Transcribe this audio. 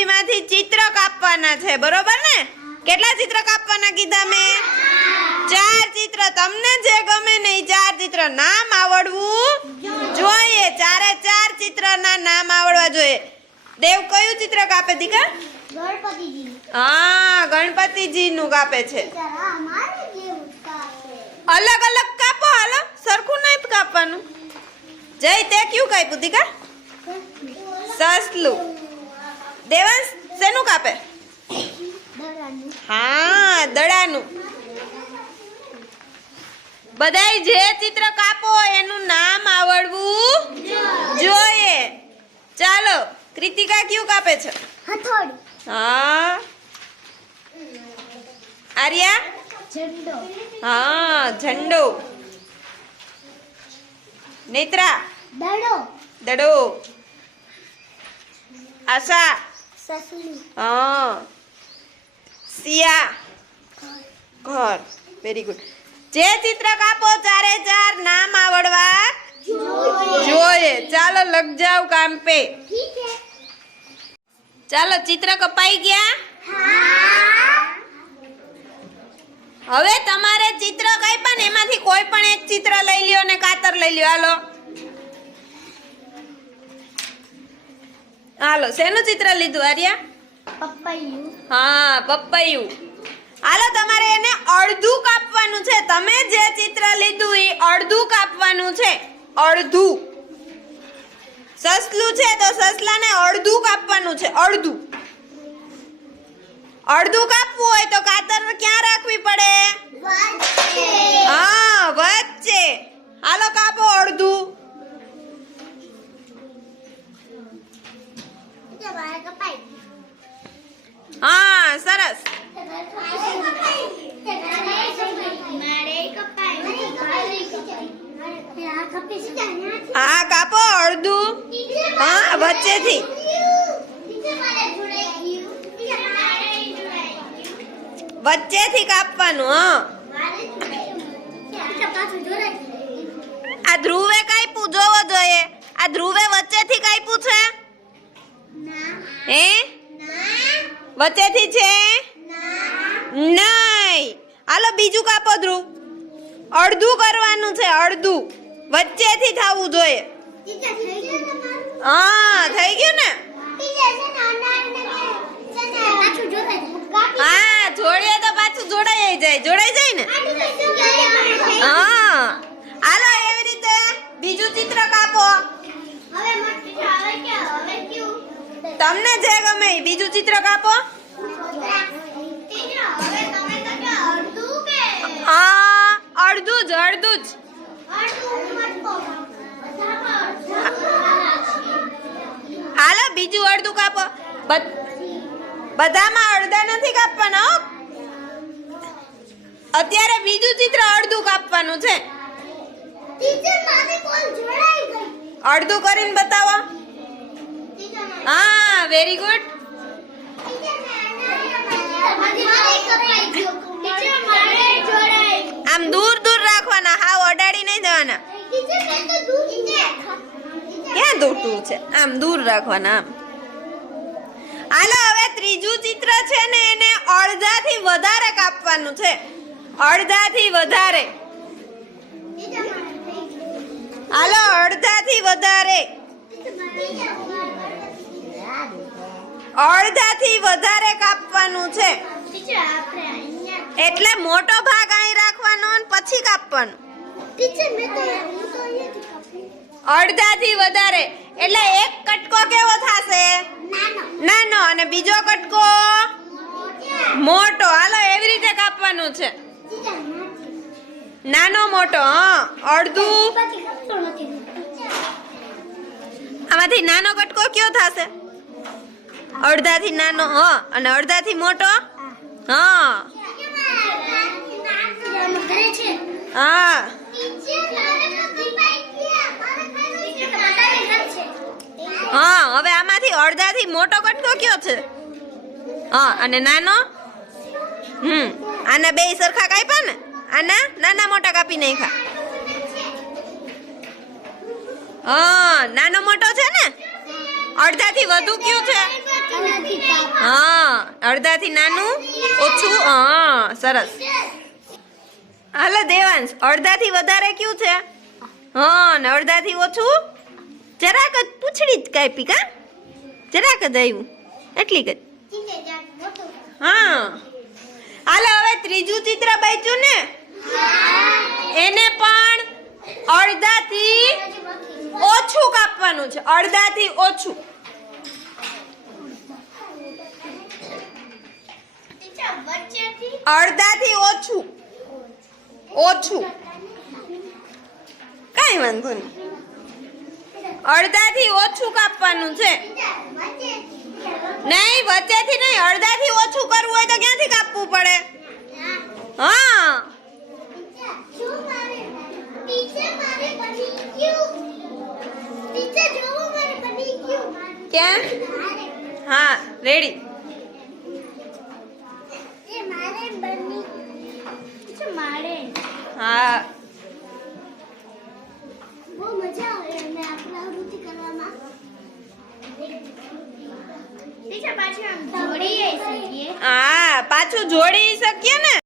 ચોપડીમાંથી ચિત્ર કાપવાના છે, બરોબર ને? કેટલા ચિત્ર કાપવાના કીધા મેં? 4 ચિત્ર. તમને જે ગમે ને એ 4 ચિત્ર નામ આવડવું જોઈએ. 4 ચિત્રના નામ આવડવા જોઈએ. દેવ કયું ચિત્ર કાપે દીકા? ગણપતિજી. હા, ગણપતિજી નું કાપે છે. અલગ અલગ કાપો, હાલો, સરખું નહીં કાપવાનું. જય તે ક્યું કાપ્યું દીકા? સસલું. દેવાંશ શેનું કાપે? હા, દડાનું. બધાય જે ચિત્ર કાપો એનું નામ આવડવું જોઈએ. ચાલો, કૃતિકા ક્યું કાપે છે? હથોડી. હા. આર્યા? ઝંડો. હા, ઝંડો. નેત્રા? દડો. દડો. આશા? સસલું. હા. સિયા? ઘર. Very good. જે ચિત્ર કાપો 4 નામ આવડવા જોઈએ. ચાલો લગ જાઓ કામ પે. ઠીક છે. ચાલો, ચિત્ર કપાઈ ગયા. હા. હવે તમારે ચિત્ર કાપ્યા ને એમાંથી કોઈ પણ એક ચિત્ર લઈ લ્યો ને કાતર લઈ લ્યો. હાલો હાલો, શેનું ચિત્ર લીધું આર્યા? પપૈયું. હા, પપૈયું. હાલો, તમારે એને અડધું કાપવાનું છે. તમે જે ચિત્ર લીધું એ અડધું કાપવાનું છે. અડધું. સસલું છે તો સસલાને અડધું કાપવાનું છે. અડધું. અડધું કાપવું હોય તો કાતર ક્યાં રાખવી પડે? વચ્ચે. હા, વચ્ચે. હાલો, કાપો અડધું. તમારે કપાઈ. હા, સરસ. મારે કપાઈ. હા, કાપો અડધું. હા, વચ્ચેથી. વચ્ચેથી કાપવાનું. હા, આ ધ્રુવે કાપ્યું જોવો જોઈએ. આ ધ્રુવે વચ્ચેથી કાપ્યું છે? હે? વચ્ચેથી છે? નહીં. હાલો, બીજું કાપો ધ્રુવ. અડધું કરવાનું છે. અડધું વચ્ચેથી થવું જોઈએ. હા, થઈ ગયું ને? હા, જોડીએ તો પાછું જોડાઈ જાય. જોડાઈ જાય ને? હા. હાલો, એવી રીતે બીજું ચિત્ર કાપો. તમને જે ગમે એ બીજું ચિત્ર કાપો. હા, અડધું જ. અડધું જ. હાલો, બીજું અડધું કાપો. બધામાં અડધા નથી કાપવાના હો. અત્યારે બીજું ચિત્ર અડધું કાપવાનું છે. અડધું કરીને બતાવો. હા, વેરી ગુડ. આમ દૂર દૂર રાખવાના. હાવ અડાડી નહીં દેવાના. ક્યાં દૂર દૂર છે? આમ દૂર રાખવાના. આમ. હાલો, હવે ત્રીજું ચિત્ર છે ને એને અડધાથી વધારે કાપવાનું છે. અડધાથી વધારે. હાલો, અડધાથી વધારે. અડધાથી વધારે કાપવાનું છે. એટલે મોટો ભાગ અહીં રાખવાનો અને પછી કાપવાનું. અડધાથી વધારે એટલે એક કટકો કેવો થશે? નાનો. અને બીજો કટકો મોટો. હાલો, એવી રીતે કાપવાનું છે. નાનો મોટો. હા, અડધું. આમાંથી નાનો કટકો કયો થશે? અડધાથી નાનો. હા, અને અડધાથી મોટો. હા. હા. હા, હવે આમાંથી અડધાથી મોટો કટકો કયો છે? હા, અને નાનો. આના બે સરખા કાપ્યા ને? આના નાના મોટા કાપી નાખ્યા. હા, નાનો મોટો છે ને? અડધાથી વધુ કયું છે? હા અડધાથી નાનું ઓછું હા સરસ હાલો દેવાંશ અડધાથી વધારે કયું છે હા ને અડધાથી ઓછું જરાક જ પૂછડી જ કાપી કા જરાક જ આવ્યું એટલી જ હા હાલો હવે ત્રીજું ચિત્ર બચ્યું ને એને પણ અડધાથી ઓછું કાપવાનું છે અડધાથી ઓછું અડધાથી ઓછું ઓછું કઈ વાંધો નહીં અડધાથી ઓછું કાપવાનું છે નહીં વચ્ચેથી નહીં અડધાથી ઓછું કરવું હોય તો ક્યાંથી કાપવું પડે હા ક્યાં હા રેડી હા બહુ મજા આવે અને આપણા વૃત્તિ કરવામાં ટીચર પાછું આમ જોડીએ શકીએ હા પાછું જોડી શકીએ ને